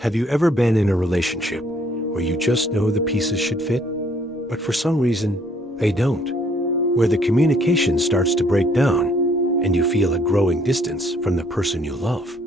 Have you ever been in a relationship where you just know the pieces should fit, but for some reason they don't? Where the communication starts to break down and you feel a growing distance from the person you love?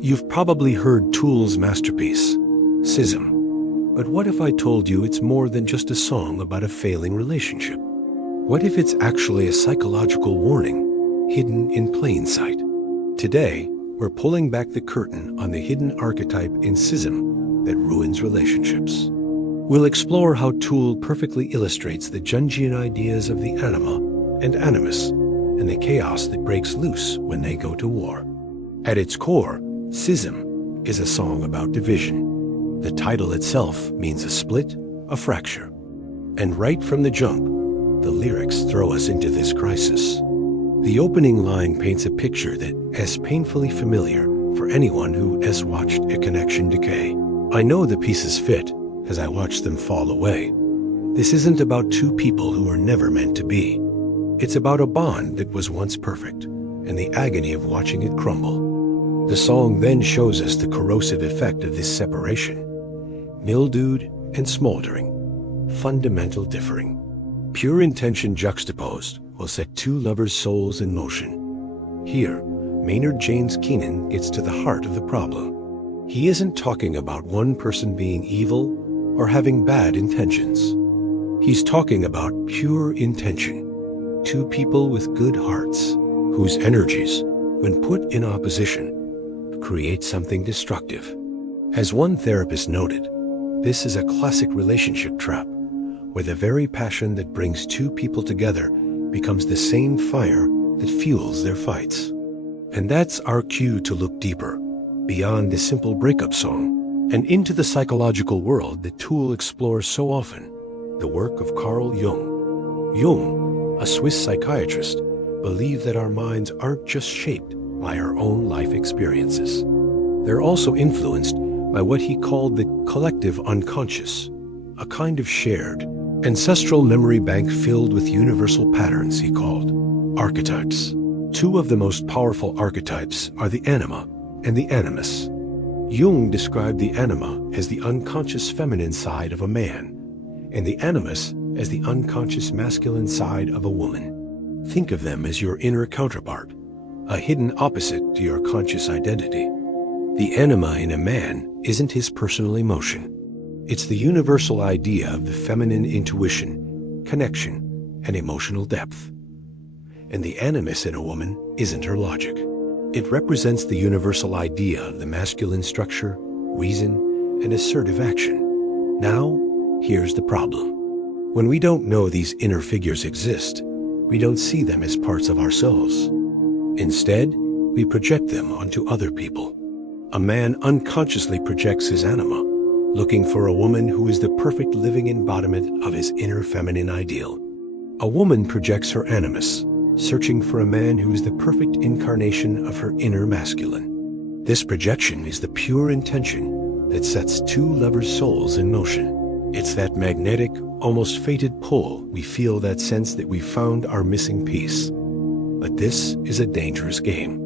You've probably heard Tool's masterpiece, Schism. But what if I told you it's more than just a song about a failing relationship? What if it's actually a psychological warning hidden in plain sight? Today, we're pulling back the curtain on the hidden archetype in Schism that ruins relationships. We'll explore how Tool perfectly illustrates the Jungian ideas of the anima and animus and the chaos that breaks loose when they go to war. At its core, Schism is a song about division. The title itself means a split, a fracture. And right from the jump, the lyrics throw us into this crisis. The opening line paints a picture that is painfully familiar for anyone who has watched a connection decay. I know the pieces fit as I watch them fall away. This isn't about two people who were never meant to be. It's about a bond that was once perfect and the agony of watching it crumble. The song then shows us the corrosive effect of this separation. Mildewed and smoldering, fundamental differing. Pure intention juxtaposed will set two lovers' souls in motion. Here, Maynard James Keenan gets to the heart of the problem. He isn't talking about one person being evil or having bad intentions. He's talking about pure intention, two people with good hearts, whose energies, when put in opposition, create something destructive. As one therapist noted, this is a classic relationship trap, where the very passion that brings two people together becomes the same fire that fuels their fights. And that's our cue to look deeper, beyond the simple breakup song, and into the psychological world that Tool explores so often, the work of Carl Jung. Jung, a Swiss psychiatrist, believed that our minds aren't just shaped by our own life experiences. They're also influenced by what he called the collective unconscious, a kind of shared, ancestral memory bank filled with universal patterns he called archetypes. Two of the most powerful archetypes are the anima and the animus. Jung described the anima as the unconscious feminine side of a man, and the animus as the unconscious masculine side of a woman. Think of them as your inner counterpart, a hidden opposite to your conscious identity. The anima in a man isn't his personal emotion. It's the universal idea of the feminine intuition, connection, and emotional depth. And the animus in a woman isn't her logic. It represents the universal idea of the masculine structure, reason, and assertive action. Now, here's the problem. When we don't know these inner figures exist, we don't see them as parts of ourselves. Instead, we project them onto other people. A man unconsciously projects his anima, looking for a woman who is the perfect living embodiment of his inner feminine ideal. A woman projects her animus, searching for a man who is the perfect incarnation of her inner masculine. This projection is the pure intention that sets two lovers' souls in motion. It's that magnetic, almost fated pull we feel, that sense that we found our missing piece. But this is a dangerous game.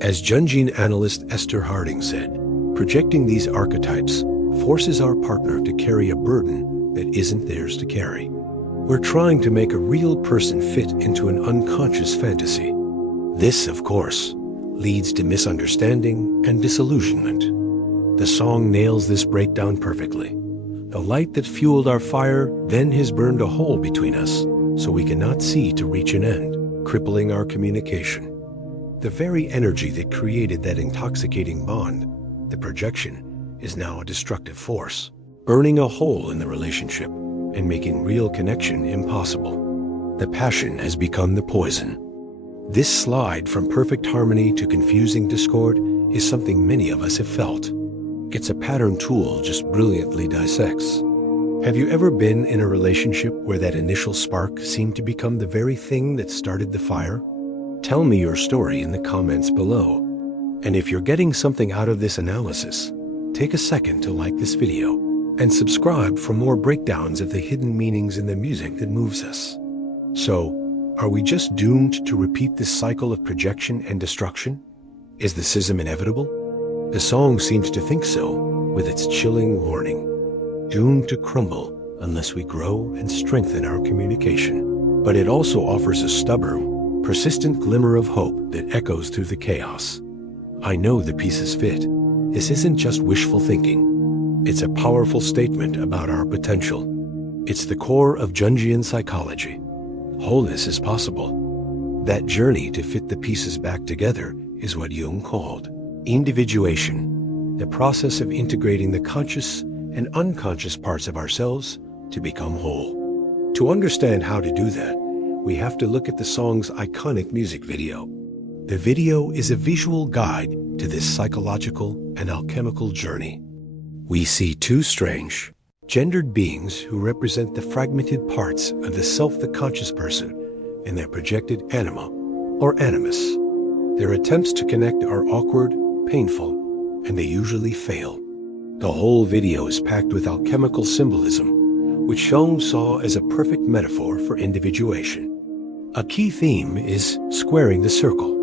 As Jungian analyst Esther Harding said, projecting these archetypes forces our partner to carry a burden that isn't theirs to carry. We're trying to make a real person fit into an unconscious fantasy. This, of course, leads to misunderstanding and disillusionment. The song nails this breakdown perfectly. The light that fueled our fire then has burned a hole between us, so we cannot see to reach an end, crippling our communication. The very energy that created that intoxicating bond, the projection, is now a destructive force, burning a hole in the relationship and making real connection impossible. The passion has become the poison. This slide from perfect harmony to confusing discord is something many of us have felt. It's a pattern Tool just brilliantly dissects. Have you ever been in a relationship where that initial spark seemed to become the very thing that started the fire? Tell me your story in the comments below. And if you're getting something out of this analysis, take a second to like this video and subscribe for more breakdowns of the hidden meanings in the music that moves us. So, are we just doomed to repeat this cycle of projection and destruction? Is the schism inevitable? The song seems to think so, with its chilling warning, doomed to crumble unless we grow and strengthen our communication. But it also offers a stubborn, persistent glimmer of hope that echoes through the chaos. I know the pieces fit. This isn't just wishful thinking. It's a powerful statement about our potential. It's the core of Jungian psychology. Wholeness is possible. That journey to fit the pieces back together is what Jung called individuation, the process of integrating the conscious and unconscious parts of ourselves to become whole. To understand how to do that, we have to look at the song's iconic music video. The video is a visual guide to this psychological and alchemical journey. We see two strange, gendered beings who represent the fragmented parts of the self, the conscious person, and their projected anima, or animus. Their attempts to connect are awkward, painful, and they usually fail. The whole video is packed with alchemical symbolism, which Jung saw as a perfect metaphor for individuation. A key theme is squaring the circle,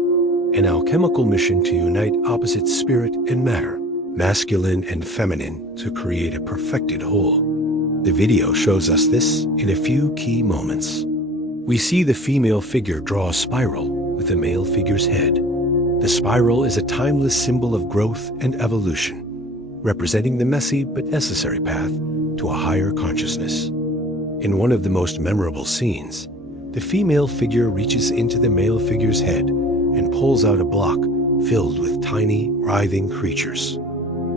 an alchemical mission to unite opposite spirit and matter, masculine and feminine, to create a perfected whole. The video shows us this in a few key moments. We see the female figure draw a spiral with the male figure's head. The spiral is a timeless symbol of growth and evolution, representing the messy but necessary path to a higher consciousness. In one of the most memorable scenes, the female figure reaches into the male figure's head and pulls out a block filled with tiny, writhing creatures.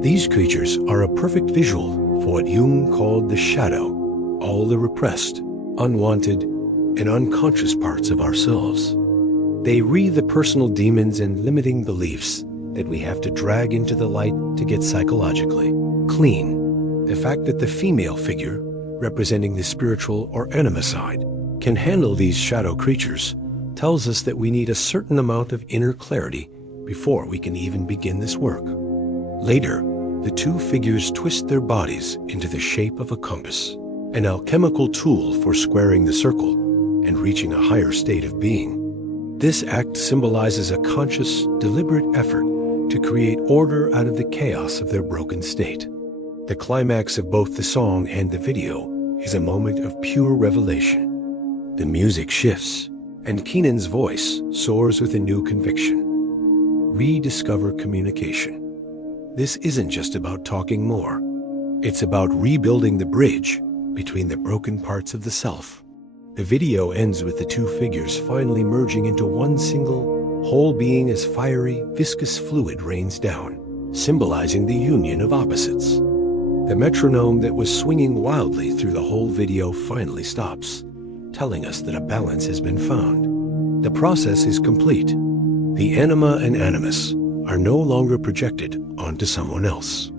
These creatures are a perfect visual for what Jung called the shadow, all the repressed, unwanted, and unconscious parts of ourselves. They wreathe the personal demons and limiting beliefs that we have to drag into the light to get psychologically clean. The fact that the female figure, representing the spiritual or anima side, can handle these shadow creatures tells us that we need a certain amount of inner clarity before we can even begin this work. Later, the two figures twist their bodies into the shape of a compass, an alchemical tool for squaring the circle and reaching a higher state of being. This act symbolizes a conscious, deliberate effort to create order out of the chaos of their broken state. The climax of both the song and the video is a moment of pure revelation. The music shifts, and Keenan's voice soars with a new conviction. Rediscover communication. This isn't just about talking more. It's about rebuilding the bridge between the broken parts of the self. The video ends with the two figures finally merging into one single, whole being as fiery, viscous fluid rains down, symbolizing the union of opposites. The metronome that was swinging wildly through the whole video finally stops, telling us that a balance has been found. The process is complete. The anima and animus are no longer projected onto someone else.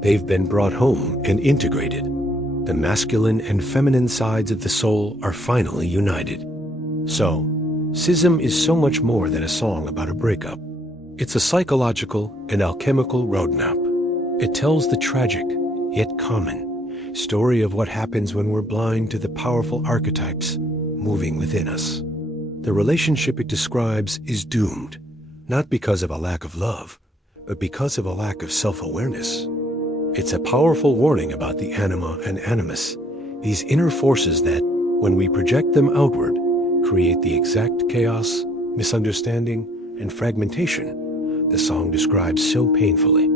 They've been brought home and integrated. The masculine and feminine sides of the soul are finally united. So, Schism is so much more than a song about a breakup. It's a psychological and alchemical roadmap. It tells the tragic, yet common, story of what happens when we're blind to the powerful archetypes moving within us. The relationship it describes is doomed, not because of a lack of love, but because of a lack of self-awareness. It's a powerful warning about the anima and animus, these inner forces that, when we project them outward, create the exact chaos, misunderstanding, and fragmentation the song describes so painfully.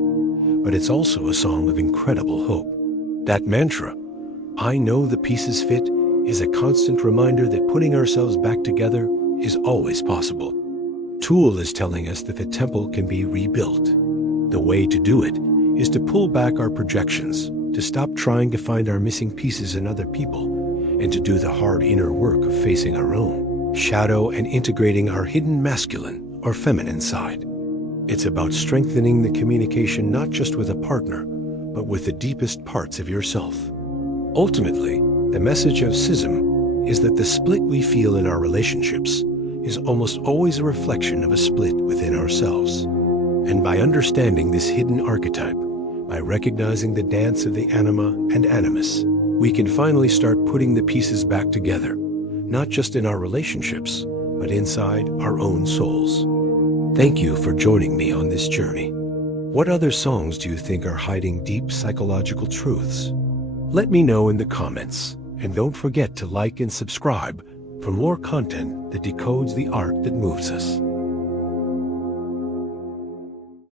But it's also a song of incredible hope. That mantra, "I know the pieces fit," is a constant reminder that putting ourselves back together is always possible. Tool is telling us that the temple can be rebuilt. The way to do it is to pull back our projections, to stop trying to find our missing pieces in other people, and to do the hard inner work of facing our own shadow and integrating our hidden masculine or feminine side. It's about strengthening the communication not just with a partner, but with the deepest parts of yourself. Ultimately, the message of Schism is that the split we feel in our relationships is almost always a reflection of a split within ourselves. And by understanding this hidden archetype, by recognizing the dance of the anima and animus, we can finally start putting the pieces back together, not just in our relationships, but inside our own souls. Thank you for joining me on this journey. What other songs do you think are hiding deep psychological truths? Let me know in the comments, and don't forget to like and subscribe for more content that decodes the art that moves us.